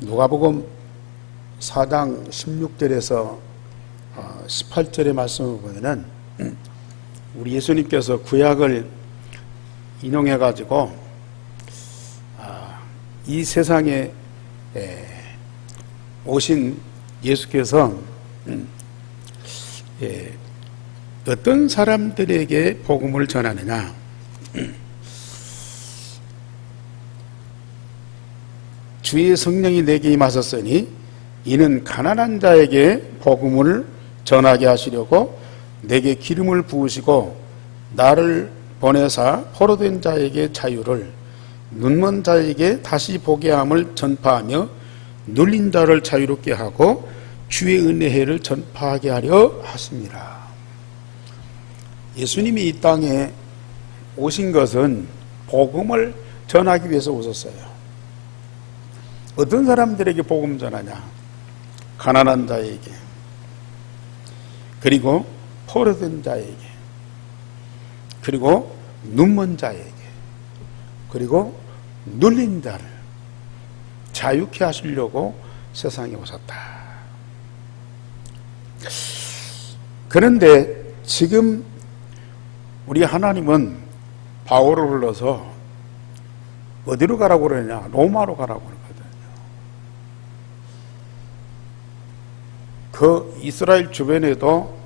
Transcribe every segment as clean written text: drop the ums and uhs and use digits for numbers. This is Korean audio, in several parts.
누가복음 4장 16절에서 18절의 말씀을 보면은 우리 예수님께서 구약을 인용해 가지고 이 세상에 오신 예수께서 어떤 사람들에게 복음을 전하느냐, 주의 성령이 내게 임하셨으니 이는 가난한 자에게 복음을 전하게 하시려고 내게 기름을 부으시고 나를 보내사 포로된 자에게 자유를, 눈먼 자에게 다시 보게 함을 전파하며 눌린 자를 자유롭게 하고 주의 은혜를 전파하게 하려 하십니다. 예수님이 이 땅에 오신 것은 복음을 전하기 위해서 오셨어요. 어떤 사람들에게 복음 전하냐? 가난한 자에게, 그리고 포로된 자에게, 그리고 눈먼 자에게, 그리고 눌린 자를 자유케 하시려고 세상에 오셨다. 그런데 지금 우리 하나님은 바울을 불러서 어디로 가라고 그러냐? 로마로 가라고 그러거든요. 그 이스라엘 주변에도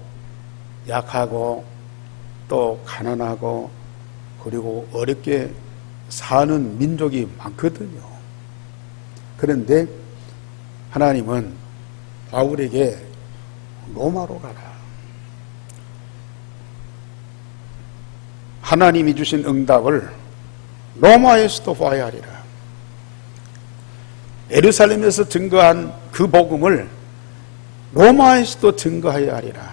약하고 또 가난하고 그리고 어렵게 사는 민족이 많거든요. 그런데 하나님은 바울에게 로마로 가라. 하나님이 주신 응답을 로마에서도 봐야 하리라. 예루살렘에서 증거한 그 복음을 로마에서도 증거해야 하리라.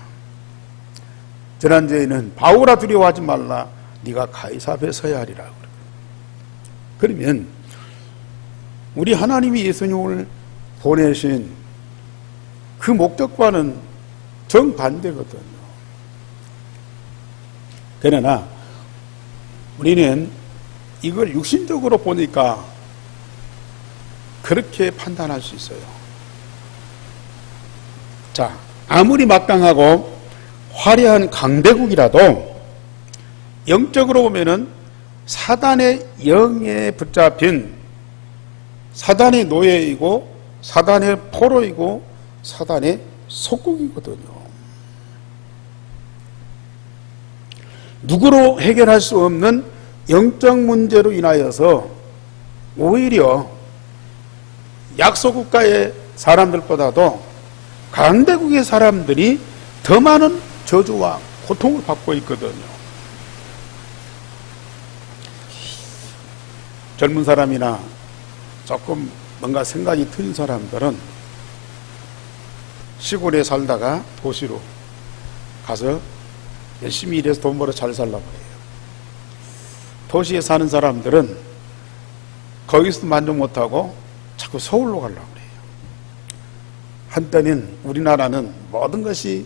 지난주에는 바울아 두려워하지 말라, 네가 가이사 앞에 서야 하리라. 그러면 우리 하나님이 예수님을 보내신 그 목적과는 정반대거든요. 그러나 우리는 이걸 육신적으로 보니까 그렇게 판단할 수 있어요. 자, 아무리 막강하고 화려한 강대국이라도 영적으로 보면은 사단의 영에 붙잡힌 사단의 노예이고 사단의 포로이고 사단의 속국이거든요. 누구로 해결할 수 없는 영적 문제로 인하여서 오히려 약소국가의 사람들보다도 강대국의 사람들이 더 많은 저주와 고통을 받고 있거든요. 젊은 사람이나 조금 뭔가 생각이 트인 사람들은 시골에 살다가 도시로 가서 열심히 일해서 돈 벌어 잘 살라고 해요. 도시에 사는 사람들은 거기서도 만족 못하고 자꾸 서울로 가려고 해요. 한때는 우리나라는 모든 것이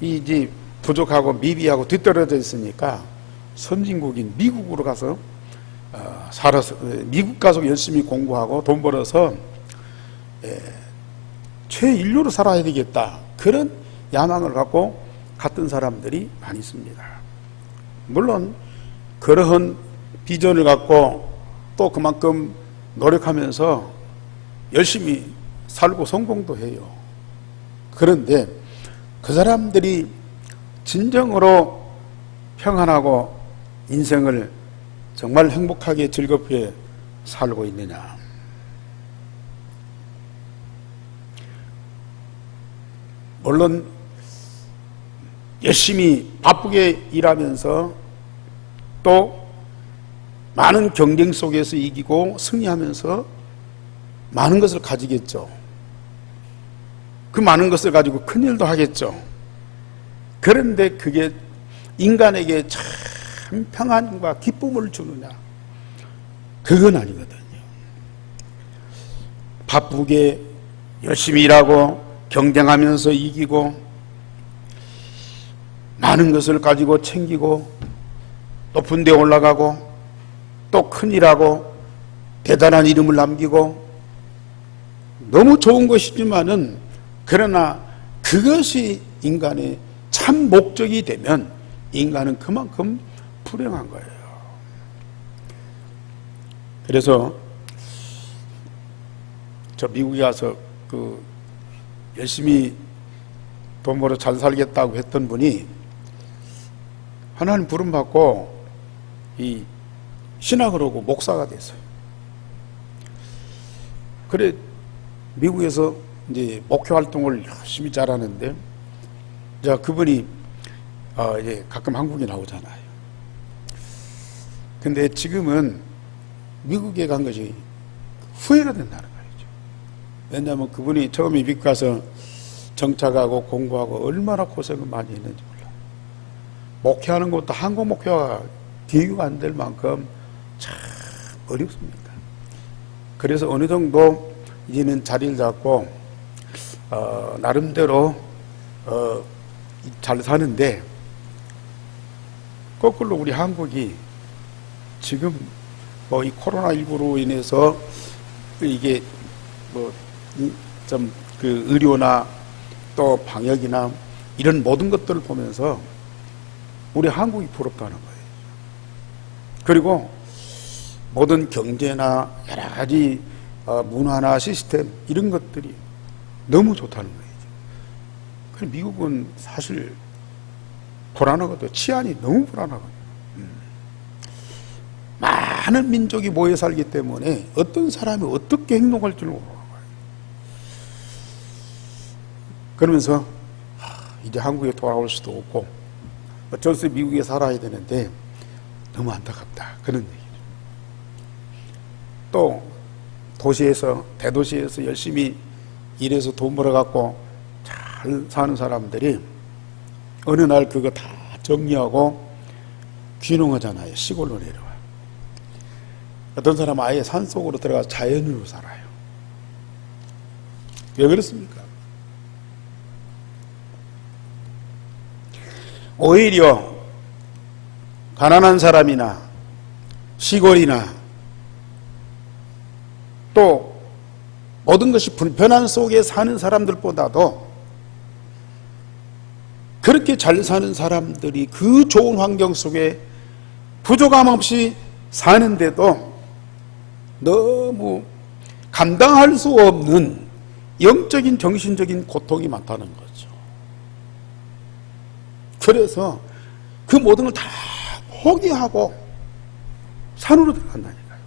이제 부족하고 미비하고 뒤떨어져 있으니까 선진국인 미국으로 가서 살아서 미국 가서 열심히 공부하고 돈 벌어서 최인류로 살아야 되겠다, 그런 야망을 갖고 갔던 사람들이 많이 있습니다. 물론 그러한 비전을 갖고 또 그만큼 노력하면서 열심히 살고 성공도 해요. 그런데 그 사람들이 진정으로 평안하고 인생을 정말 행복하게 즐겁게 살고 있느냐? 물론 열심히 바쁘게 일하면서 또 많은 경쟁 속에서 이기고 승리하면서 많은 것을 가지겠죠. 그 많은 것을 가지고 큰일도 하겠죠. 그런데 그게 인간에게 참 평안과 기쁨을 주느냐? 그건 아니거든요. 바쁘게 열심히 일하고 경쟁하면서 이기고 많은 것을 가지고 챙기고 높은 데 올라가고 또 큰일하고 대단한 이름을 남기고 너무 좋은 것이지만은 그러나 그것이 인간의 참 목적이 되면 인간은 그만큼 불행한 거예요. 그래서 저 미국에 가서 열심히 돈 벌어 잘 살겠다고 했던 분이 하나님 부름 받고 이 신학을 하고 목사가 됐어요. 그래 미국에서 이제 목회 활동을 열심히 잘하는데, 자 그분이 이제 가끔 한국에 나오잖아요. 근데 지금은 미국에 간 것이 후회가 된다는 거죠. 왜냐하면 그분이 처음에 미국 가서 정착하고 공부하고 얼마나 고생을 많이 했는지 몰라. 목회하는 것도 한국 목회와 비교가 안 될 만큼 참 어렵습니다. 그래서 어느 정도 이제는 자리를 잡고 나름대로 잘 사는데, 거꾸로 우리 한국이 지금 뭐 이 코로나19로 인해서 이게 뭐 좀 그 의료나 또 방역이나 이런 모든 것들을 보면서 우리 한국이 부럽다는 거예요. 그리고 모든 경제나 여러 가지 문화나 시스템 이런 것들이 너무 좋다는 거예요. 그럼 미국은 사실 불안하거든요. 치안이 너무 불안하거든요. 많은 민족이 모여 살기 때문에 어떤 사람이 어떻게 행동할 줄 모르는 거예요. 그러면서 이제 한국에 돌아올 수도 없고 어쩔 수 없이 미국에 살아야 되는데 너무 안타깝다, 그런 얘기죠. 또 도시에서, 대도시에서 열심히 일해서 돈 벌어갖고 잘 사는 사람들이 어느 날 그거 다 정리하고 귀농하잖아요. 시골로 내려와요. 어떤 사람은 아예 산속으로 들어가서 자연으로 살아요. 왜 그렇습니까? 오히려 가난한 사람이나 시골이나 또 모든 것이 불편한 속에 사는 사람들보다도 그렇게 잘 사는 사람들이 그 좋은 환경 속에 부족함 없이 사는데도 너무 감당할 수 없는 영적인 정신적인 고통이 많다는 거죠. 그래서 그 모든 걸 다 포기하고 산으로 들어간다니까요.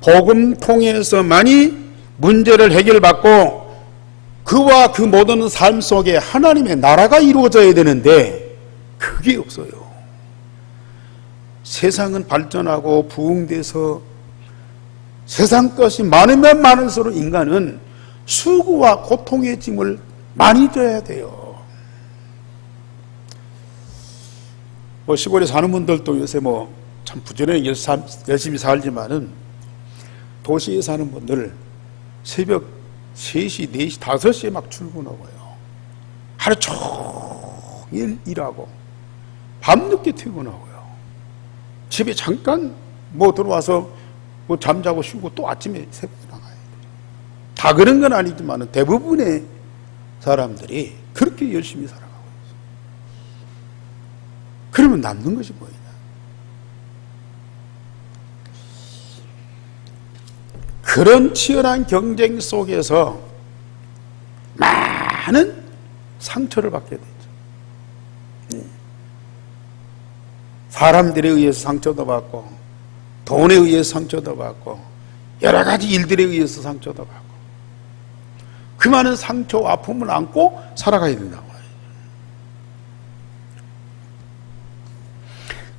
복음 통해서만이 문제를 해결받고 그와 그 모든 삶 속에 하나님의 나라가 이루어져야 되는데 그게 없어요. 세상은 발전하고 부흥돼서 세상 것이 많으면 많을수록 인간은 수고와 고통의 짐을 많이 져야 돼요. 뭐 시골에 사는 분들도 요새 뭐 참 부지런히 열심히 살지만은 도시에 사는 분들 새벽 3시, 4시, 5시에 막 출근하고요. 하루 종일 일하고 밤늦게 퇴근하고요. 집에 잠깐 뭐 들어와서 뭐 잠자고 쉬고 또 아침에 새벽에 나가야 돼요. 다 그런 건 아니지만 대부분의 사람들이 그렇게 열심히 살아가고 있어요. 그러면 남는 것이 뭐냐? 그런 치열한 경쟁 속에서 많은 상처를 받게 되죠. 사람들에 의해서 상처도 받고 돈에 의해서 상처도 받고 여러 가지 일들에 의해서 상처도 받고 그 많은 상처와 아픔을 안고 살아가야 된다고 해요.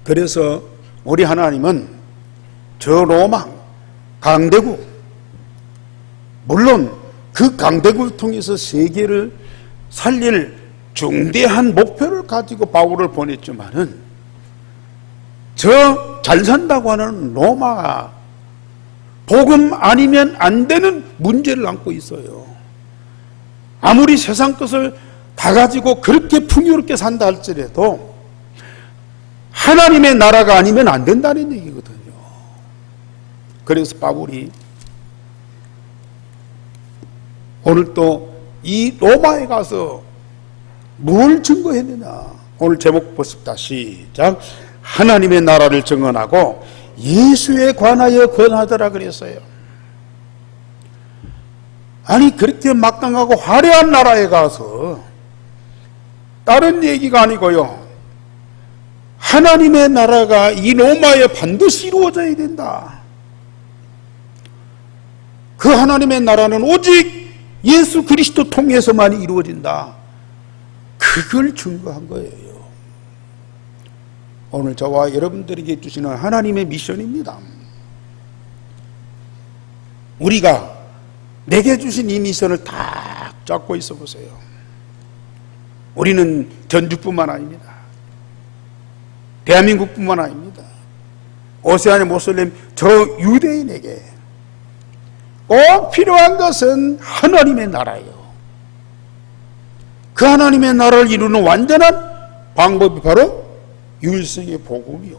그래서 우리 하나님은 저 로마 강대국, 물론 그 강대국을 통해서 세계를 살릴 중대한 목표를 가지고 바울을 보냈지만은 저 잘 산다고 하는 로마가 복음 아니면 안 되는 문제를 안고 있어요. 아무리 세상 것을 다 가지고 그렇게 풍요롭게 산다 할지라도 하나님의 나라가 아니면 안 된다는 얘기거든요. 그래서 바울이 오늘 또 이 로마에 가서 뭘 증거했느냐. 오늘 제목 보십니다. 시작. 하나님의 나라를 증언하고 예수에 관하여 권하더라 그랬어요. 아니 그렇게 막강하고 화려한 나라에 가서 다른 얘기가 아니고요, 하나님의 나라가 이 로마에 반드시 이루어져야 된다. 그 하나님의 나라는 오직 예수 그리스도 통해서만 이루어진다. 그걸 증거한 거예요. 오늘 저와 여러분들에게 주시는 하나님의 미션입니다. 우리가 내게 주신 이 미션을 딱 잡고 있어 보세요. 우리는 전주뿐만 아닙니다. 대한민국뿐만 아닙니다. 오세아니아 모슬림 저 유대인에게 꼭 필요한 것은 하나님의 나라예요. 그 하나님의 나라를 이루는 완전한 방법이 바로 일생의 복음이요.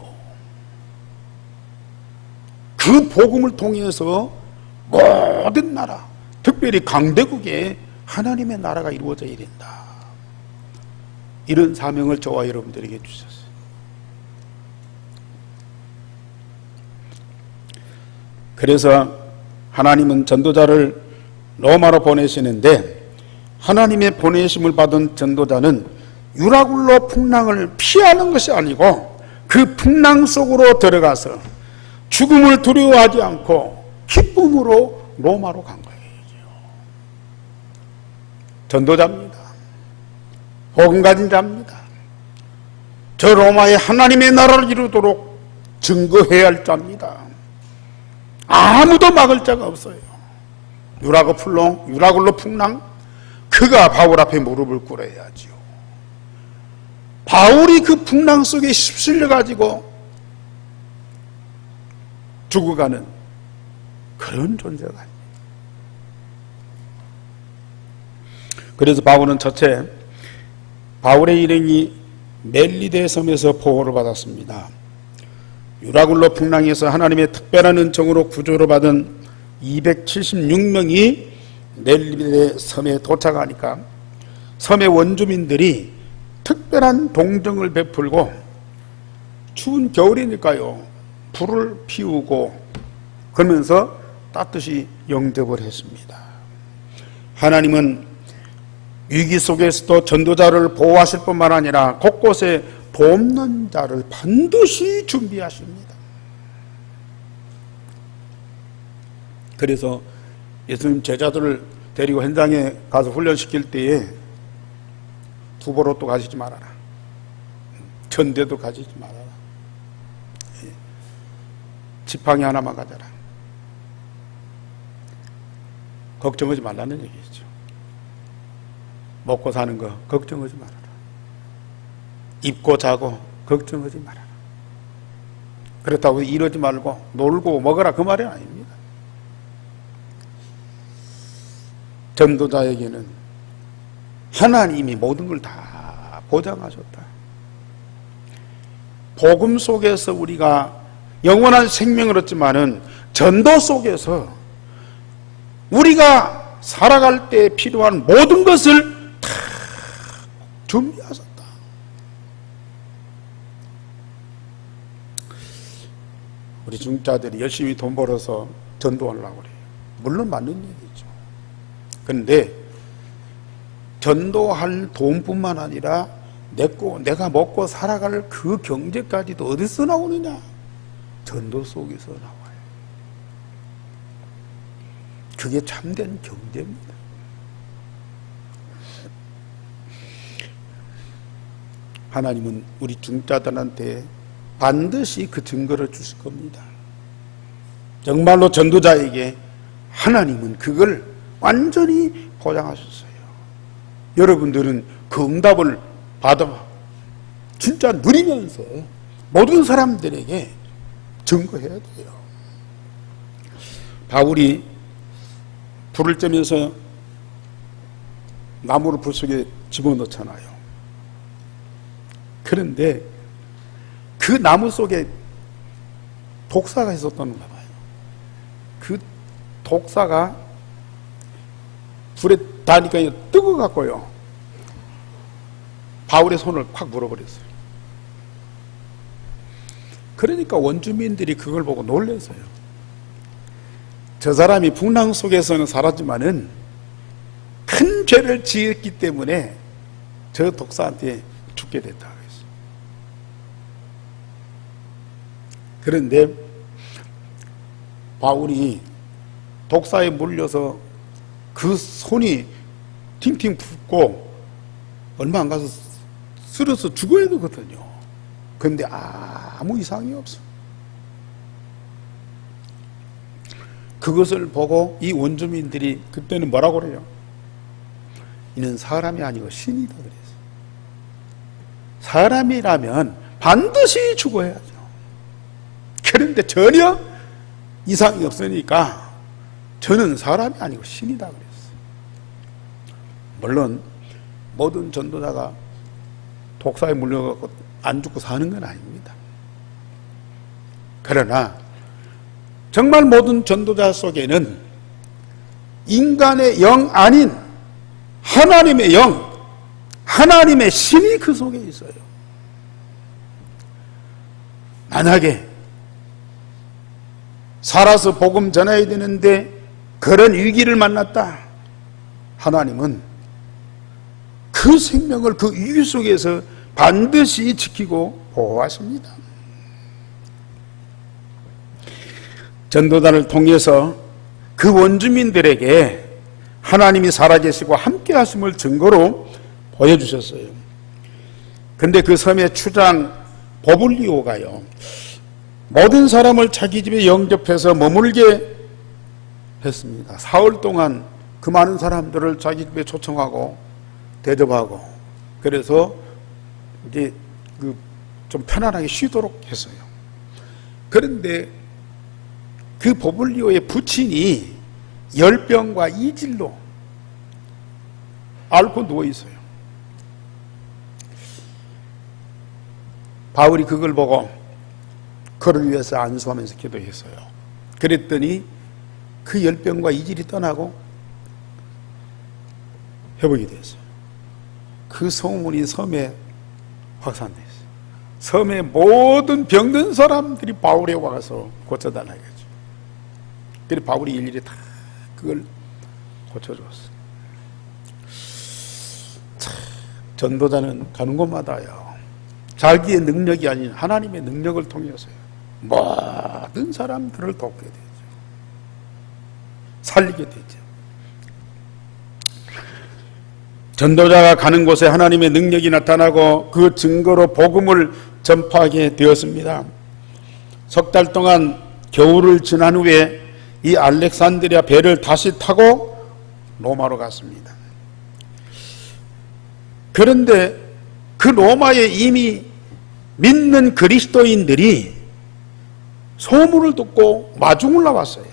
그 복음을 통해서 모든 나라, 특별히 강대국에 하나님의 나라가 이루어져야 된다. 이런 사명을 저와 여러분들에게 주셨어요. 그래서 하나님은 전도자를 로마로 보내시는데, 하나님의 보내심을 받은 전도자는 유라굴로 풍랑을 피하는 것이 아니고 그 풍랑 속으로 들어가서 죽음을 두려워하지 않고 기쁨으로 로마로 간 거예요. 전도자입니다. 복음 가진 자입니다. 저 로마에 하나님의 나라를 이루도록 증거해야 할 자입니다. 아무도 막을 자가 없어요. 유라굴로 풍랑, 그가 바울 앞에 무릎을 꿇어야지요. 바울이 그 풍랑 속에 휩쓸려 가지고 죽어가는 그런 존재가 아닙니다. 그래서 바울은 첫째, 바울의 일행이 멜리데 섬에서 보호를 받았습니다. 유라굴로 풍랑에서 하나님의 특별한 은총으로 구조를 받은 276명이 멜리데 섬에 도착하니까 섬의 원주민들이 특별한 동정을 베풀고, 추운 겨울이니까요, 불을 피우고 그러면서 따뜻이 영접을 했습니다. 하나님은 위기 속에서도 전도자를 보호하실 뿐만 아니라 곳곳에 돕는 자를 반드시 준비하십니다. 그래서 예수님 제자들을 데리고 현장에 가서 훈련시킬 때에 두보로도 가지지 말아라, 전대도 가지지 말아라, 지팡이 하나만 가져라, 걱정하지 말라는 얘기죠. 먹고 사는 거 걱정하지 말아라, 입고 자고 걱정하지 말아라. 그렇다고 이러지 말고 놀고 먹어라, 그 말이 아닙니다. 전도자에게는 하나님이 모든 걸 다 보장하셨다. 복음 속에서 우리가 영원한 생명을 얻지만은 전도 속에서 우리가 살아갈 때 필요한 모든 것을 다 준비하셨다. 우리 중자들이 열심히 돈 벌어서 전도하려고 그래요. 물론 맞는 얘기죠. 그런데 전도할 돈뿐만 아니라 내가 먹고 살아갈 그 경제까지도 어디서 나오느냐? 전도 속에서 나와요. 그게 참된 경제입니다. 하나님은 우리 중자들한테 반드시 그 증거를 주실 겁니다. 정말로 전도자에게 하나님은 그걸 완전히 보장하셨어요. 여러분들은 그 응답을 받아 진짜 누리면서 모든 사람들에게 증거해야 돼요. 바울이 불을 쬐면서 나무를 불 속에 집어넣잖아요. 그런데 그 나무 속에 독사가 있었던가 봐요. 그 독사가 불에 닿으니까 뜨거워갖고요, 바울의 손을 콱 물어버렸어요. 그러니까 원주민들이 그걸 보고 놀라서요, 저 사람이 풍랑 속에서는 살았지만은 큰 죄를 지었기 때문에 저 독사한테 죽게 됐다 그랬어요. 그런데 바울이 독사에 물려서 그 손이 팅팅 붓고 얼마 안 가서 쓰러서 죽어야 되거든요. 그런데 아무 이상이 없어. 그것을 보고 이 원주민들이 그때는 뭐라고 그래요? 이는 사람이 아니고 신이다 그랬어요. 사람이라면 반드시 죽어야죠. 그런데 전혀 이상이 없으니까 저는 사람이 아니고 신이다 그랬어요. 물론 모든 전도자가 독사에 물려갖고 안 죽고 사는 건 아닙니다. 그러나 정말 모든 전도자 속에는 인간의 영 아닌 하나님의 영, 하나님의 신이 그 속에 있어요. 만약에 살아서 복음 전해야 되는데 그런 위기를 만났다, 하나님은 그 생명을 그 위기 속에서 반드시 지키고 보호하십니다. 전도단을 통해서 그 원주민들에게 하나님이 살아계시고 함께 하심을 증거로 보여주셨어요. 근데 그 섬의 추장 보블리오가요, 모든 사람을 자기 집에 영접해서 머물게 했습니다. 사흘 동안 그 많은 사람들을 자기 집에 초청하고 대접하고, 그래서 이제 좀 편안하게 쉬도록 했어요. 그런데 그 보블리오의 부친이 열병과 이질로 앓고 누워 있어요. 바울이 그걸 보고 그를 위해서 안수하면서 기도했어요. 그랬더니 그 열병과 이질이 떠나고 회복이 됐어요. 그 소문이 섬에 확산됐어요. 섬의 모든 병든 사람들이 바울에 와서 고쳐달라고. 그래서 바울이 일일이 다 그걸 고쳐줬어요. 전도자는 가는 곳마다요, 자기의 능력이 아닌 하나님의 능력을 통해서요, 모든 사람들을 돕게 되죠. 살리게 되죠. 전도자가 가는 곳에 하나님의 능력이 나타나고 그 증거로 복음을 전파하게 되었습니다. 석 달 동안 겨울을 지난 후에 이 알렉산드리아 배를 다시 타고 로마로 갔습니다. 그런데 그 로마에 이미 믿는 그리스도인들이 소문을 듣고 마중을 나왔어요.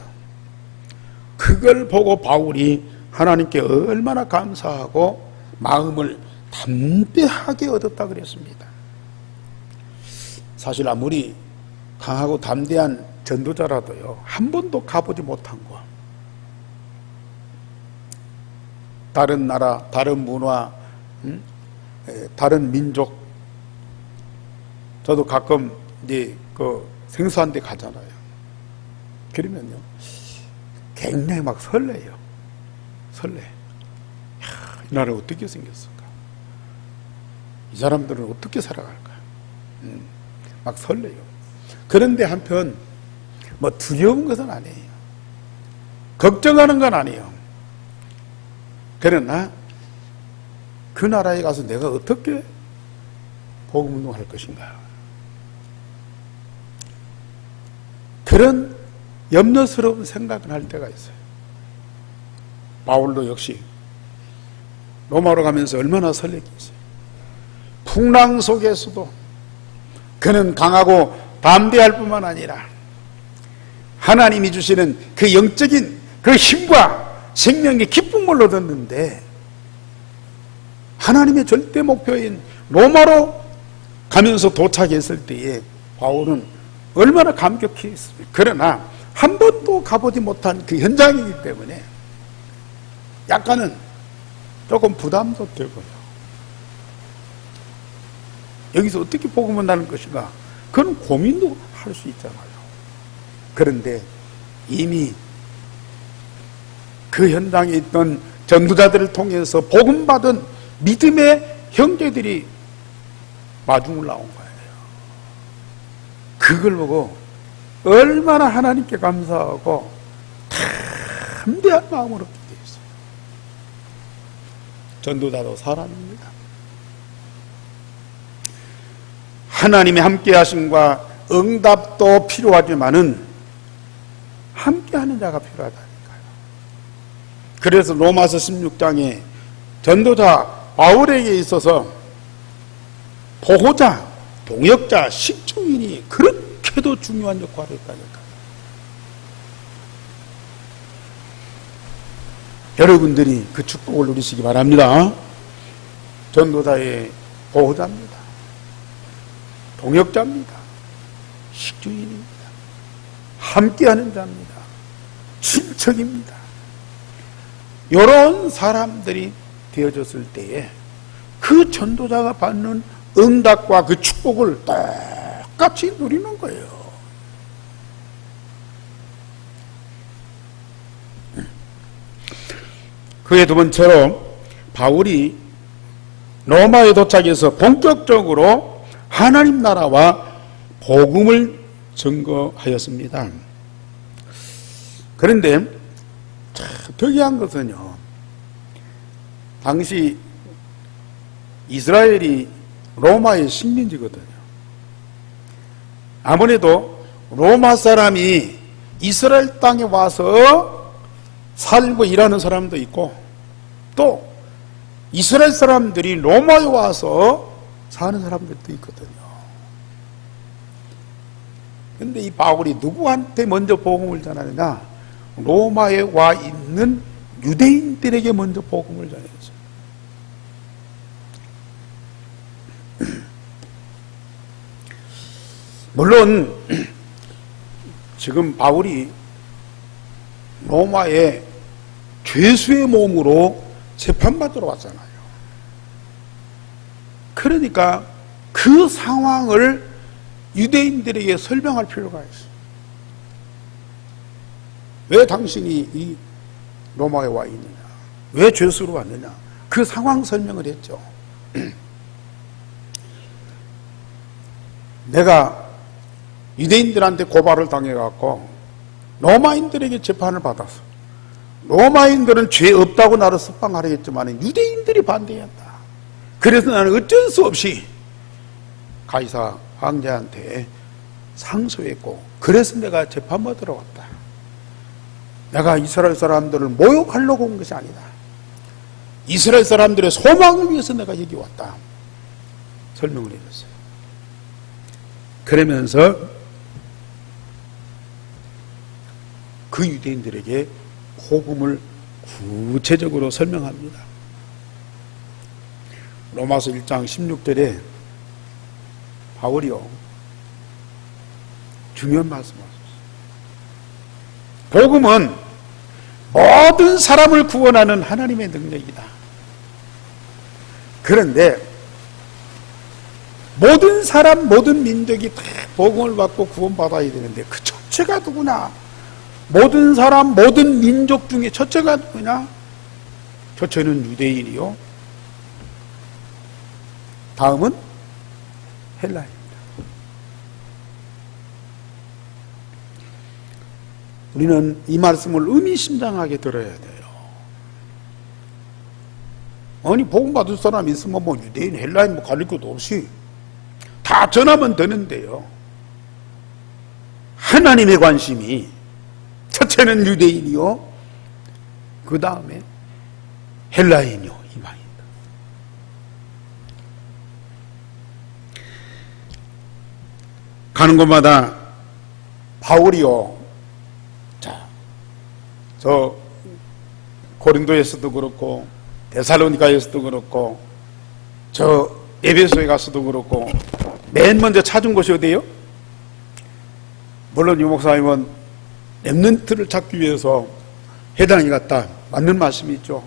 그걸 보고 바울이 하나님께 얼마나 감사하고 마음을 담대하게 얻었다 그랬습니다. 사실 아무리 강하고 담대한 전도자라도요, 한 번도 가보지 못한 곳, 다른 나라, 다른 문화, 다른 민족, 저도 가끔 이제 그 생소한 데 가잖아요. 그러면요, 굉장히 막 설레요. 설레. 이 나라 어떻게 생겼을까? 이 사람들은 어떻게 살아갈까? 막 설레요. 그런데 한편 뭐 두려운 것은 아니에요. 걱정하는 건 아니에요. 그러나 그 나라에 가서 내가 어떻게 복음 운동할 것인가, 그런 염려스러운 생각을 할 때가 있어요. 바울도 역시 로마로 가면서 얼마나 설레겠어요. 풍랑 속에서도 그는 강하고 담대할 뿐만 아니라 하나님이 주시는 그 영적인 그 힘과 생명의 기쁨을 얻었는데, 하나님의 절대 목표인 로마로 가면서 도착했을 때에 바울은 얼마나 감격했습니까? 그러나 한 번도 가보지 못한 그 현장이기 때문에 약간은 조금 부담도 되고요. 여기서 어떻게 복음을 나눌 것인가, 그런 고민도 할 수 있잖아요. 그런데 이미 그 현장에 있던 전도자들을 통해서 복음받은 믿음의 형제들이 마중을 나온 거예요. 그걸 보고 얼마나 하나님께 감사하고 담대한 마음으로 기도했어요. 전도자도 사람입니다. 하나님의 함께하심과 응답도 필요하지만은 함께하는 자가 필요하다니까요. 그래서 로마서 16장에 전도자 바울에게 있어서 보호자, 동역자, 식주인이 그렇게도 중요한 역할을 했다니까요. 여러분들이 그 축복을 누리시기 바랍니다. 전도자의 보호자입니다. 동역자입니다. 식주인입니다. 함께하는 자입니다. 친척입니다. 이런 사람들이 되어졌을 때에 그 전도자가 받는 응답과 그 축복을 똑같이 누리는 거예요. 그의 두 번째로 바울이 로마에 도착해서 본격적으로 하나님 나라와 복음을 증거하였습니다. 그런데 참 특이한 것은요, 당시 이스라엘이 로마의 식민지거든요. 아무래도 로마 사람이 이스라엘 땅에 와서 살고 일하는 사람도 있고, 또 이스라엘 사람들이 로마에 와서 사는 사람들도 있거든요. 그런데 이 바울이 누구한테 먼저 복음을 전하느냐? 로마에 와 있는 유대인들에게 먼저 복음을 전했어요. 물론 지금 바울이 로마에 죄수의 몸으로 재판받으러 왔잖아요. 그러니까 그 상황을 유대인들에게 설명할 필요가 있어요. 왜 당신이 이 로마에 와 있느냐? 왜 죄수로 왔느냐? 그 상황 설명을 했죠. 내가 유대인들한테 고발을 당해갖고 로마인들에게 재판을 받았어. 로마인들은 죄 없다고 나를 석방하려겠지만 유대인들이 반대한다. 그래서 나는 어쩔 수 없이 가이사 황제한테 상소했고, 그래서 내가 재판받으러 왔다. 내가 이스라엘 사람들을 모욕하려고 온 것이 아니다. 이스라엘 사람들의 소망을 위해서 내가 여기 왔다. 설명을 해줬어요. 그러면서 그 유대인들에게 복음을 구체적으로 설명합니다. 로마서 1장 16절에 바울이요, 중요한 말씀하셨어요. 복음은 모든 사람을 구원하는 하나님의 능력이다. 그런데 모든 사람, 모든 민족이 다 복음을 받고 구원받아야 되는데 그 첫째가 누구냐? 모든 사람, 모든 민족 중에 첫째가 누구냐? 첫째는 유대인이요, 다음은 헬라입니다. 우리는 이 말씀을 의미심장하게 들어야 돼요. 아니, 복음 받을 사람 있으면 뭐 유대인, 헬라인 뭐 가릴 것도 없이 다 전하면 되는데요. 하나님의 관심이 첫째는 유대인이요, 그 다음에 헬라인이요, 이방인이다. 가는 곳마다 바울이요, 저 고린도에서도 그렇고 데살로니가에서도 그렇고 저 에베소에 가서도 그렇고 맨 먼저 찾은 곳이 어디예요? 물론 유 목사님은 렘넌트를 찾기 위해서 해당이 갔다, 맞는 말씀이 있죠.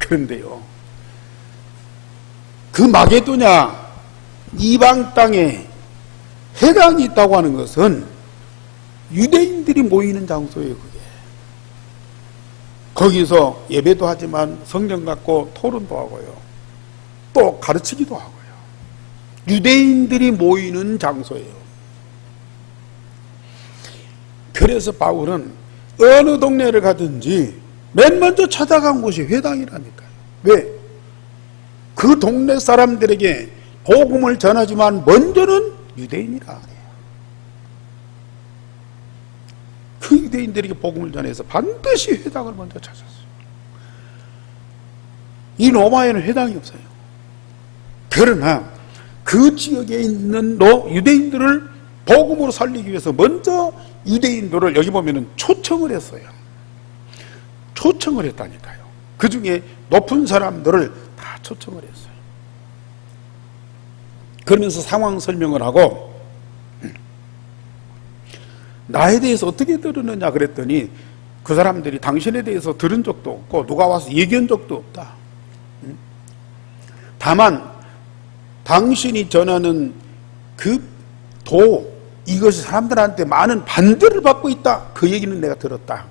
그런데요, 그 마게도냐 이방 땅에 회당이 있다고 하는 것은 유대인들이 모이는 장소예요. 그게 거기서 예배도 하지만 성경 갖고 토론도 하고요, 또 가르치기도 하고요. 유대인들이 모이는 장소예요. 그래서 바울은 어느 동네를 가든지 맨 먼저 찾아간 곳이 회당이라니까요. 왜? 그 동네 사람들에게 복음을 전하지만 먼저는 유대인이라 그래요. 그 유대인들에게 복음을 전해서 반드시 회당을 먼저 찾았어요. 이 로마에는 회당이 없어요. 그러나 그 지역에 있는 유대인들을 복음으로 살리기 위해서 먼저 유대인들을 여기 보면은 초청을 했어요. 초청을 했다니까요. 그 중에 높은 사람들을 다 초청을 했어요. 그러면서 상황 설명을 하고, 나에 대해서 어떻게 들었느냐 그랬더니 그 사람들이 당신에 대해서 들은 적도 없고 누가 와서 얘기한 적도 없다. 다만 당신이 전하는 그 이것이 사람들한테 많은 반대를 받고 있다. 그 얘기는 내가 들었다.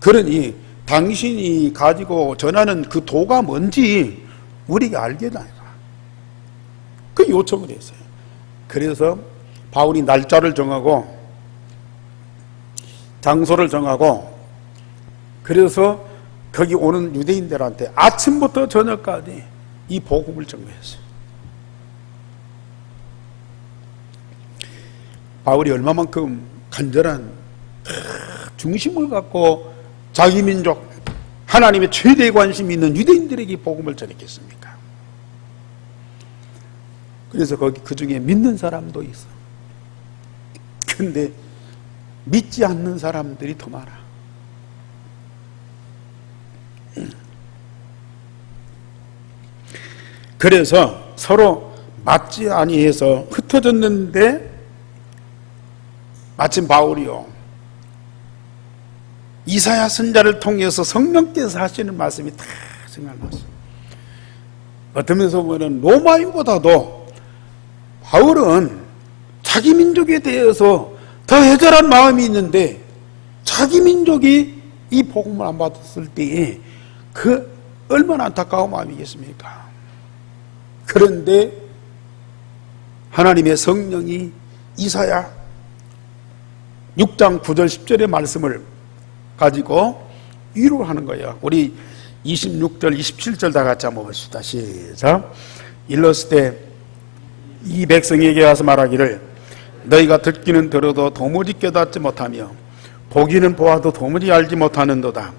그러니 당신이 가지고 전하는 그 도가 뭔지 우리에게 알게 해달라. 그 요청을 했어요. 그래서 바울이 날짜를 정하고 장소를 정하고, 그래서 거기 오는 유대인들한테 아침부터 저녁까지 이 복음을 전거했어요. 바울이 얼마만큼 간절한 중심을 갖고 자기 민족, 하나님의 최대의 관심이 있는 유대인들에게 복음을 전했겠습니까? 그래서 거기 그 중에 믿는 사람도 있어. 근데 믿지 않는 사람들이 더 많아. 그래서 서로 맞지 아니해서 흩어졌는데, 마침 바울이요, 이사야 선지자를 통해서 성령께서 하시는 말씀이 다 생각났어요. 어떤 면에서 보면 로마인보다도 바울은 자기 민족에 대해서 더 애절한 마음이 있는데, 자기 민족이 이 복음을 안 받았을 때에 그 얼마나 안타까운 마음이겠습니까? 그런데 하나님의 성령이 이사야 6장 9절 10절의 말씀을 가지고 위로를 하는 거예요. 우리 26절 27절 다 같이 한번 봅시다. 시작. 일렀을 때 이 백성에게 와서 말하기를, 너희가 듣기는 들어도 도무지 깨닫지 못하며 보기는 보아도 도무지 알지 못하는도다.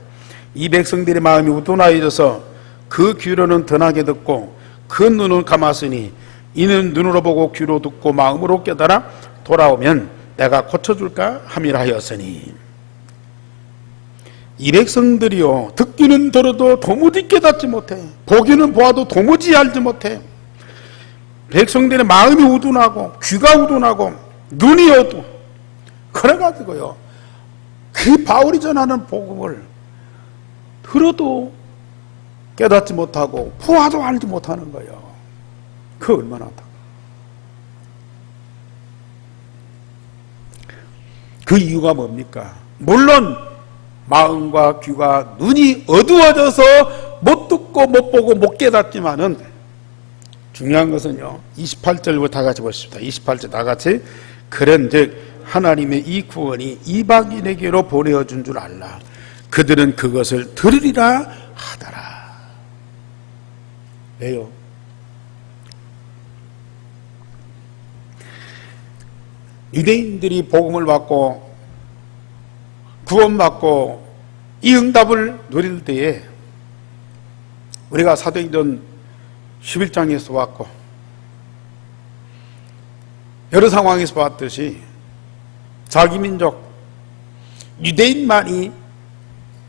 이 백성들의 마음이 우둔하여져서 그 귀로는 던하게 듣고 그 눈은 감았으니 이는 눈으로 보고 귀로 듣고 마음으로 깨달아 돌아오면 내가 고쳐줄까 함이라 하였으니. 이 백성들이요, 듣기는 들어도 도무지 깨닫지 못해, 보기는 보아도 도무지 알지 못해. 백성들의 마음이 우둔하고 귀가 우둔하고 눈이 어두워. 그래가지고요, 그 바울이 전하는 복음을 들어도 깨닫지 못하고 보아도 알지 못하는 거예요. 그 얼마나 안타까워. 그 이유가 뭡니까? 물론 마음과 귀가 눈이 어두워져서 못 듣고 못 보고 못 깨닫지만은, 중요한 것은요, 28절부터 다 같이 보십시다. 28절 다 같이. 그런즉 하나님의 이 구원이 이방인에게로 보내어준 줄 알라. 그들은 그것을 들으리라 하더라. 왜요? 유대인들이 복음을 받고 구원받고 이 응답을 누릴 때에, 우리가 사도행전 11장에서 왔고 여러 상황에서 봤듯이 자기 민족 유대인만이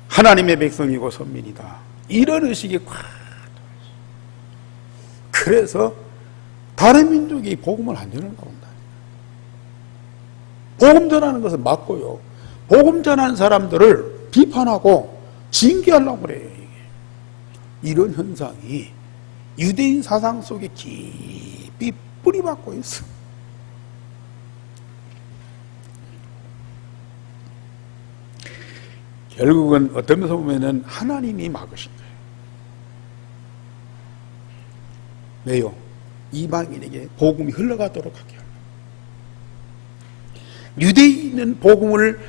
하나님의 백성이고 선민이다, 이런 의식이 꽉. 그래서 다른 민족이 복음을 안 전하는가 본다. 복음 전하는 것은 맞고요, 복음 전하는 사람들을 비판하고 징계하려고 그래요. 이게. 이런 현상이 유대인 사상 속에 깊이 뿌리박고 있어. 결국은 어떤 면에서 보면은 하나님이 막으신 거예요. 왜요? 이방인에게 복음이 흘러가도록 하게 하려. 유대인은 복음을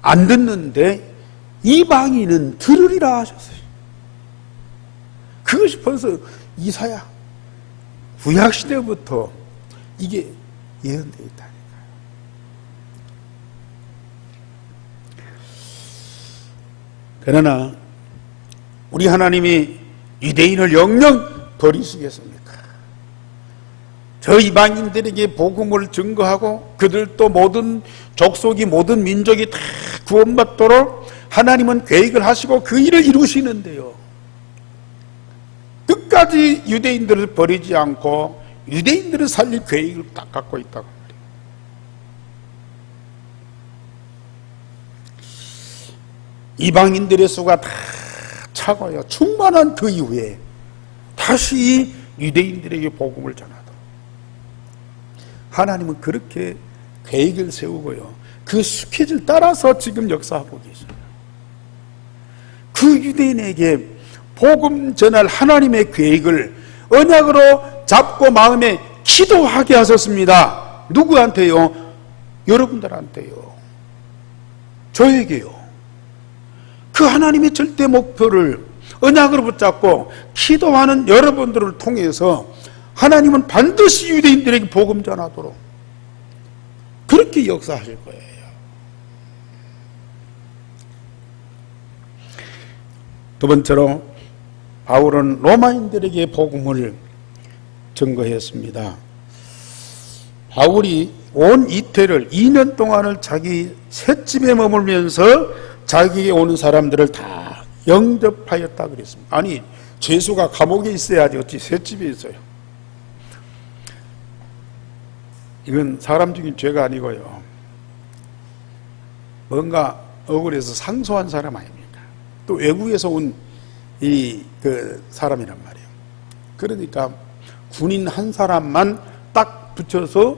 안 듣는데 이방인은 들으리라 하셨어요. 그것이 벌써 이사야 구약시대부터 이게 예언되어 있다니까요. 그러나 우리 하나님이 유대인을 영영 버리시겠습니까? 저 이방인들에게 복음을 증거하고 그들도 모든 족속이 모든 민족이 다 구원받도록 하나님은 계획을 하시고 그 일을 이루시는데요, 끝까지 유대인들을 버리지 않고 유대인들을 살릴 계획을 딱 갖고 있다고 말이에요. 이방인들의 수가 다 차고요, 충만한 그 이후에 다시 유대인들에게 복음을 전하도록 하나님은 그렇게 계획을 세우고요, 그 스케줄 따라서 지금 역사하고 계셔요. 그 유대인에게 복음 전할 하나님의 계획을 언약으로 잡고 마음에 기도하게 하셨습니다. 누구한테요? 여러분들한테요. 저에게요. 그 하나님의 절대 목표를 언약으로 붙잡고 기도하는 여러분들을 통해서 하나님은 반드시 유대인들에게 복음 전하도록 그렇게 역사하실 거예요. 두 번째로 바울은 로마인들에게 복음을 증거했습니다. 바울이 온 이태를 2년 동안을 자기 셋집에 머물면서 자기에게 오는 사람들을 다 영접하였다 그랬습니다. 아니, 죄수가 감옥에 있어야지 어찌 셋집에 있어요. 이건 사람 죽인 죄가 아니고요, 뭔가 억울해서 상소한 사람 아닙니까? 또 외국에서 온 그 사람이란 말이에요. 그러니까 군인 한 사람만 딱 붙여서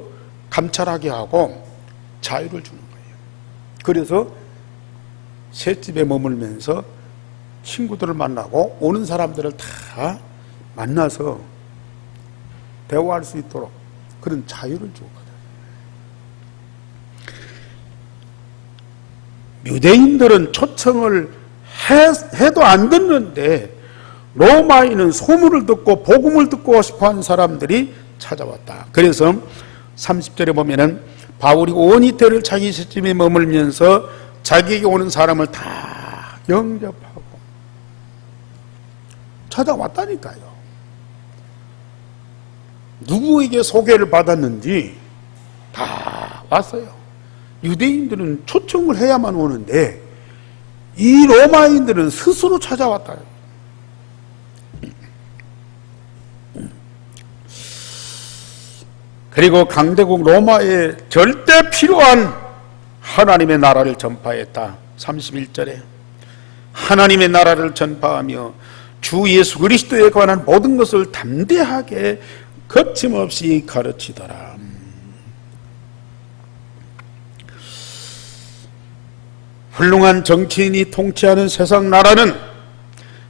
감찰하게 하고 자유를 주는 거예요. 그래서 셋집에 머물면서 친구들을 만나고 오는 사람들을 다 만나서 대화할 수 있도록 그런 자유를 주거든요. 유대인들은 초청을 해도 안 듣는데 로마인은 소문을 듣고 복음을 듣고 싶어하는 사람들이 찾아왔다. 그래서 30절에 보면은 바울이 온 이태를 자기 셋집에 머물면서 자기에게 오는 사람을 다 영접하고 찾아왔다니까요. 누구에게 소개를 받았는지 다 왔어요. 유대인들은 초청을 해야만 오는데 이 로마인들은 스스로 찾아왔다. 그리고 강대국 로마에 절대 필요한 하나님의 나라를 전파했다. 31절에 하나님의 나라를 전파하며 주 예수 그리스도에 관한 모든 것을 담대하게 거침없이 가르치더라. 훌륭한 정치인이 통치하는 세상 나라는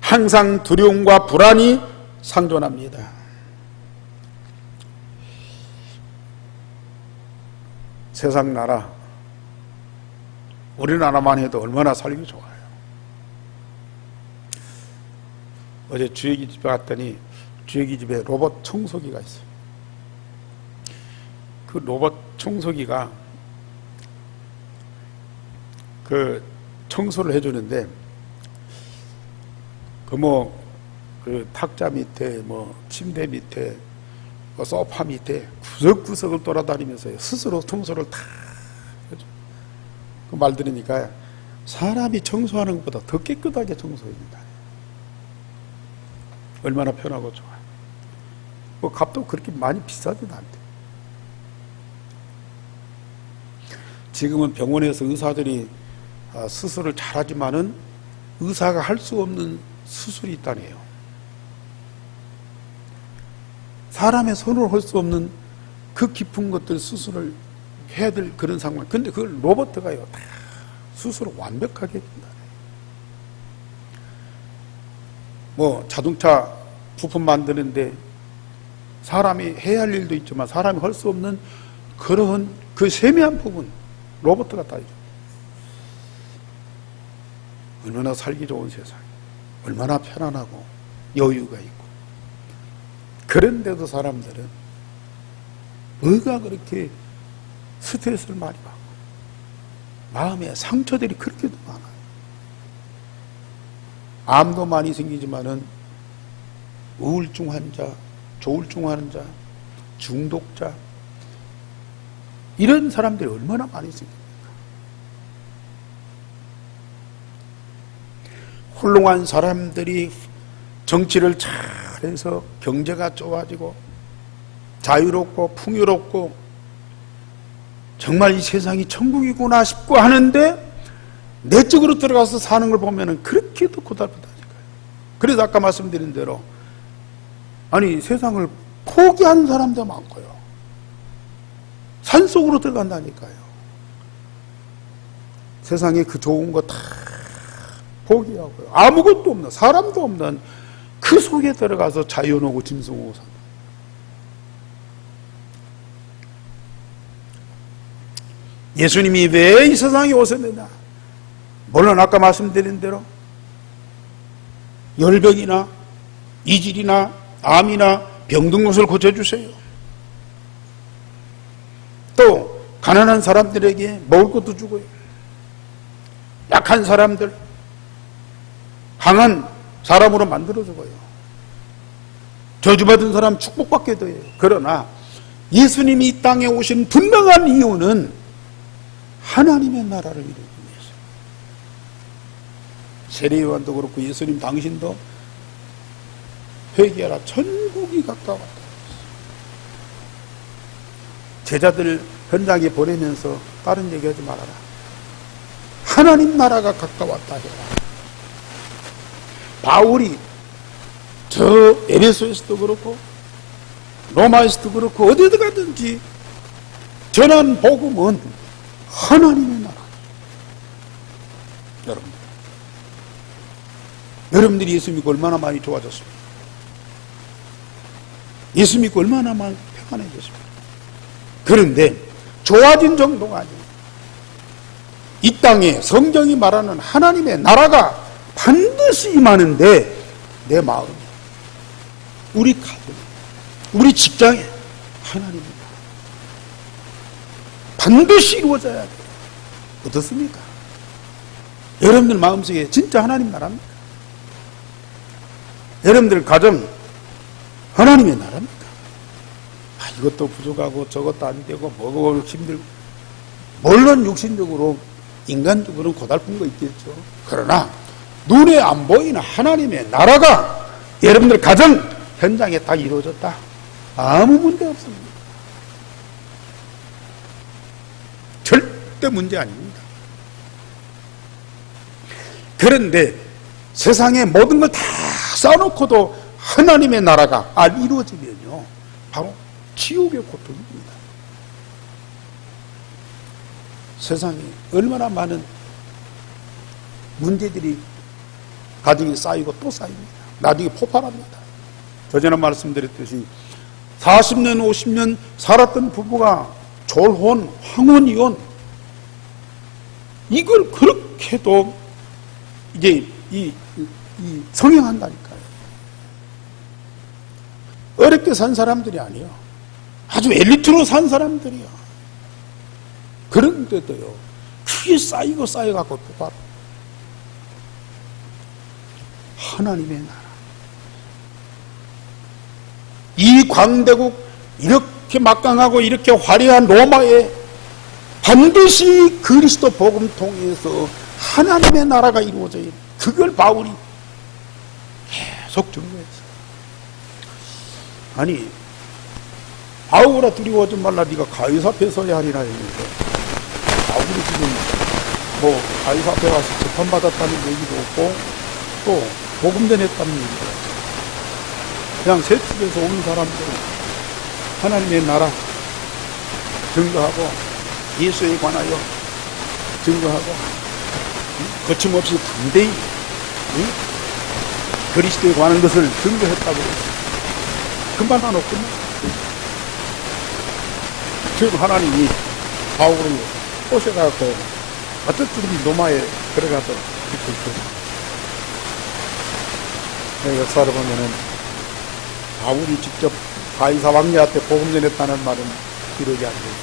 항상 두려움과 불안이 상존합니다. 세상 나라, 우리나라만 해도 얼마나 살기 좋아요. 어제 주혁이 집에 갔더니 주혁이 집에 로봇 청소기가 있어요. 그 로봇 청소기가 그 청소를 해주는데 그 탁자 밑에 침대 밑에 소파 밑에 구석구석을 돌아다니면서 스스로 청소를 다 해줘. 그 말 들으니까 사람이 청소하는 것보다 더 깨끗하게 청소해준다. 얼마나 편하고 좋아요. 값도 그렇게 많이 비싸지도 않대. 지금은 병원에서 의사들이 수술을 잘하지만은 의사가 할 수 없는 수술이 있다네요. 사람의 손으로 할 수 없는 그 깊은 것들 수술을 해야 될 그런 상황. 근데 그걸 로봇가요 다 수술을 완벽하게 해준다. 뭐 자동차 부품 만드는데 사람이 해야 할 일도 있지만 사람이 할 수 없는 그런 그 세미한 부분 로봇가 다 해줘. 얼마나 살기 좋은 세상, 얼마나 편안하고 여유가 있고. 그런데도 사람들은 뭐가 그렇게 스트레스를 많이 받고 마음에 상처들이 그렇게도 많아요. 암도 많이 생기지만은 우울증 환자, 조울증 환자, 중독자, 이런 사람들이 얼마나 많이 생깁니까? 훌륭한 사람들이 정치를 잘해서 경제가 좋아지고 자유롭고 풍요롭고 정말 이 세상이 천국이구나 싶고 하는데 내적으로 들어가서 사는 걸 보면 그렇게도 고달프다니까요. 그래서 아까 말씀드린 대로 아니 세상을 포기하는 사람도 많고요. 산속으로 들어간다니까요. 세상에 그 좋은 거 다 포기하고요. 아무것도 없는, 사람도 없는 그 속에 들어가서 자연오고 짐승오고 산다. 예수님이 왜 이 세상에 오셨느냐? 물론 아까 말씀드린 대로 열병이나 이질이나 암이나 병든 것을 고쳐주세요. 또 가난한 사람들에게 먹을 것도 주고요. 약한 사람들 강한 사람으로 만들어주고요. 저주받은 사람 축복받게 돼요. 그러나 예수님이 이 땅에 오신 분명한 이유는 하나님의 나라를 이루기 위해서. 세례요한도 그렇고 예수님 당신도 회개하라, 천국이 가까웠다. 제자들 현장에 보내면서 다른 얘기하지 말아라. 하나님 나라가 가까웠다 해라. 바울이 저 에베소에서도 그렇고 로마에서도 그렇고 어디든 가든지 전한 복음은 하나님의 나라. 여러분들이 예수 믿고 얼마나 많이 좋아졌습니까? 예수 믿고 얼마나 많이 평안해졌습니까? 그런데 좋아진 정도가 아니에요. 이 땅에 성경이 말하는 하나님의 나라가 반드시 임하는데 내 마음에, 우리 가정에, 우리 직장에 하나님의 나라 반드시 이루어져야 돼요. 어떻습니까? 여러분들 마음속에 진짜 하나님 나라입니까? 여러분들 가정 하나님의 나라입니까? 이것도 부족하고 저것도 안 되고 뭐고 힘들고, 물론 육신적으로 인간적으로는 고달픈 거 있겠죠. 그러나 눈에 안 보이는 하나님의 나라가 여러분들 가정 현장에 딱 이루어졌다. 아무 문제 없습니다. 절대 문제 아닙니다. 그런데 세상에 모든 걸 다 쌓아놓고도 하나님의 나라가 안 이루어지면요, 바로 지옥의 고통입니다. 세상에 얼마나 많은 문제들이 가정에 쌓이고 또 쌓입니다. 나중에 폭발합니다. 저전에 말씀드렸듯이 40년, 50년 살았던 부부가 졸혼, 황혼이혼, 이걸 그렇게도 이제 성행한다니까요. 어렵게 산 사람들이 아니에요. 아주 엘리트로 산 사람들이요. 그런데도요, 크게 쌓이고 쌓여갖고 폭발. 하나님의 나라. 이 광대국, 이렇게 막강하고 이렇게 화려한 로마에 반드시 그리스도 복음 통해서 하나님의 나라가 이루어져야 돼. 그걸 바울이 계속 증거했어요. 아니, 바울아 두려워하지 말라, 네가 가이사 앞에 서야 하리라 했는데, 바울이 지금 뭐 가이사 앞에 가서 재판받았다는 얘기도 없고 또 복음 전했다는 얘기도 없고, 그냥 세속에서 온 사람들은 하나님의 나라 증거하고 예수에 관하여 증거하고 거침없이 담대히 그리스도에 관한 것을 증거했다고 했어요. 그 말만 없군요. 지금 하나님이 바울을 오셔가지고 어떤 분이 로마에 들어가서 듣고 있거든요. 역사를 보면은 바울이 직접 가이사 왕녀한테 복음 전했다는 말은 기록이 안 돼요.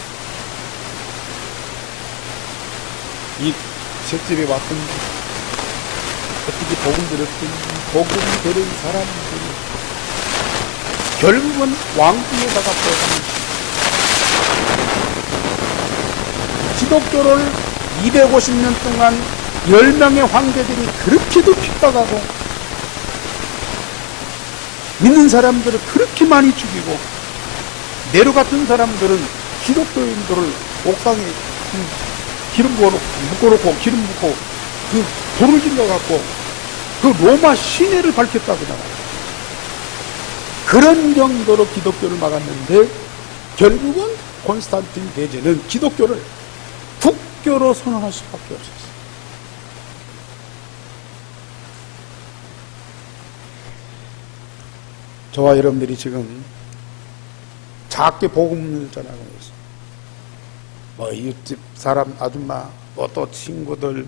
이 새집에 왔던 어떻게 복음 들었던 복음 들은 사람들이 결국은 왕궁에다가 보내는 기독교를 250년 동안 10명의 황제들이 그렇게도 핍박하고 믿는 사람들을 그렇게 많이 죽이고 네로 같은 사람들은 기독교인들을 옥상에 기름 묶어놓고 기름 붓고 그 불을 질러갖고 그 로마 시내를 밝혔다고 나와요. 그런 정도로 기독교를 막았는데 결국은 콘스탄틴 대제는 기독교를 국교로 선언할 수밖에 없었어요. 저와 여러분들이 지금 작게 복음을 전하고 있어요. 뭐 이웃집 사람 아줌마, 뭐 또 친구들,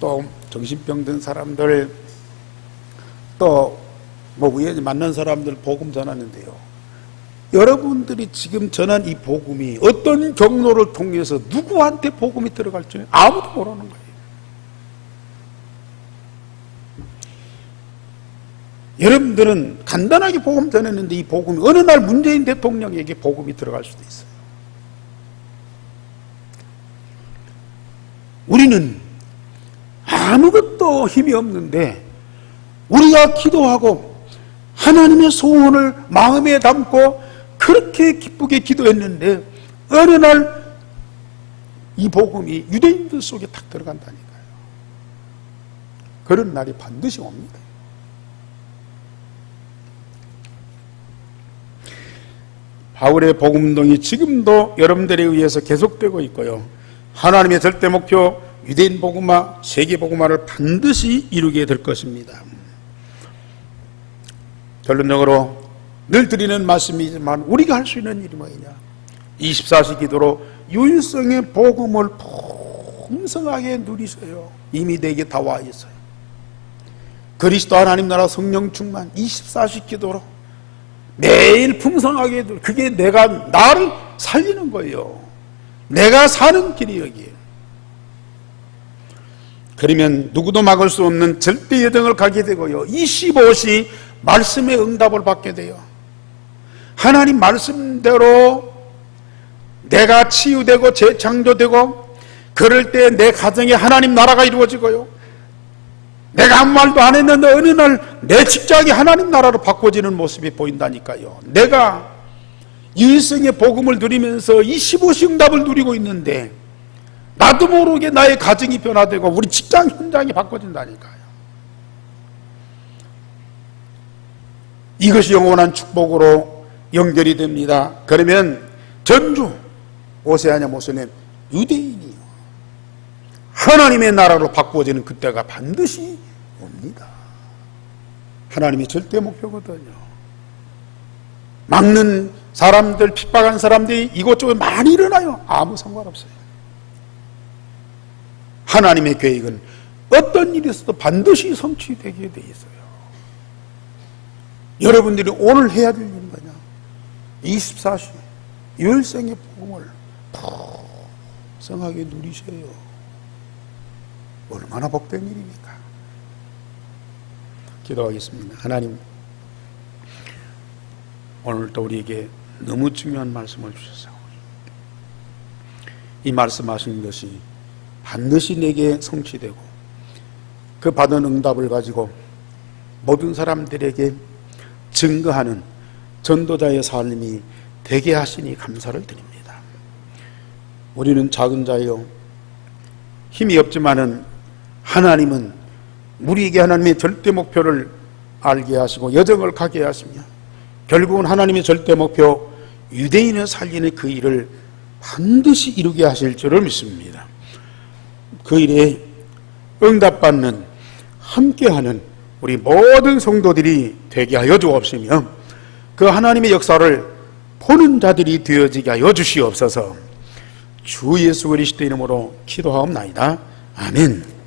또 정신병 든 사람들, 또 뭐 우연히 만난 사람들 복음 전하는데요. 여러분들이 지금 전한 이 복음이 어떤 경로를 통해서 누구한테 복음이 들어갈지 아무도 모르는 거예요. 여러분들은 간단하게 복음 전했는데 이 복음이 어느 날 문재인 대통령에게 복음이 들어갈 수도 있어요. 우리는 아무것도 힘이 없는데 우리가 기도하고 하나님의 소원을 마음에 담고 그렇게 기쁘게 기도했는데 어느 날 이 복음이 유대인들 속에 탁 들어간다니까요. 그런 날이 반드시 옵니다. 바울의 복음운동이 지금도 여러분들에 의해서 계속되고 있고요. 하나님의 절대 목표 유대인 복음화, 세계 복음화를 반드시 이루게 될 것입니다. 결론적으로 늘 드리는 말씀이지만 우리가 할 수 있는 일이 뭐냐? 24시 기도로 유일성의 복음을 풍성하게 누리세요. 이미 내게 다 와 있어요. 그리스도 하나님 나라 성령 충만 24시 기도로 매일 풍성하게 그게 나를 살리는 거예요. 내가 사는 길이 여기에요. 그러면 누구도 막을 수 없는 절대 여정을 가게 되고요. 25시 말씀의 응답을 받게 돼요. 하나님 말씀대로 내가 치유되고 재창조되고 그럴 때 내 가정에 하나님 나라가 이루어지고요. 내가 아무 말도 안 했는데 어느 날 내 직장이 하나님 나라로 바꿔지는 모습이 보인다니까요. 내가 유일성의 복음을 누리면서 25시 응답을 누리고 있는데 나도 모르게 나의 가정이 변화되고 우리 직장 현장이 바꿔진다니까요. 이것이 영원한 축복으로 연결이 됩니다. 그러면 전주 오세아냐 모슬렘 유대인이요 하나님의 나라로 바꾸어지는 그때가 반드시 옵니다. 하나님의 절대 목표거든요. 막는 사람들, 핍박한 사람들이 이곳저곳 많이 일어나요. 아무 상관없어요. 하나님의 계획은 어떤 일이 있어도 반드시 성취되게 돼 있어요. 여러분들이 오늘 해야 될 일은 뭐냐? 24시 유일성의 복음을 풍성하게 누리셔요. 얼마나 복된 일입니까? 기도하겠습니다. 하나님, 오늘도 우리에게 너무 중요한 말씀을 주셨사오니 이 말씀하신 것이 반드시 내게 성취되고 그 받은 응답을 가지고 모든 사람들에게 증거하는 전도자의 삶이 되게 하시니 감사를 드립니다. 우리는 작은 자요 힘이 없지만은 하나님은 우리에게 하나님의 절대 목표를 알게 하시고 여정을 가게 하시며 결국은 하나님의 절대 목표 유대인을 살리는 그 일을 반드시 이루게 하실 줄을 믿습니다. 그 일에 응답받는 함께하는 우리 모든 성도들이 되게 하여 주옵시며 그 하나님의 역사를 보는 자들이 되어지게 하여 주시옵소서. 주 예수 그리스도 이름으로 기도하옵나이다. 아멘.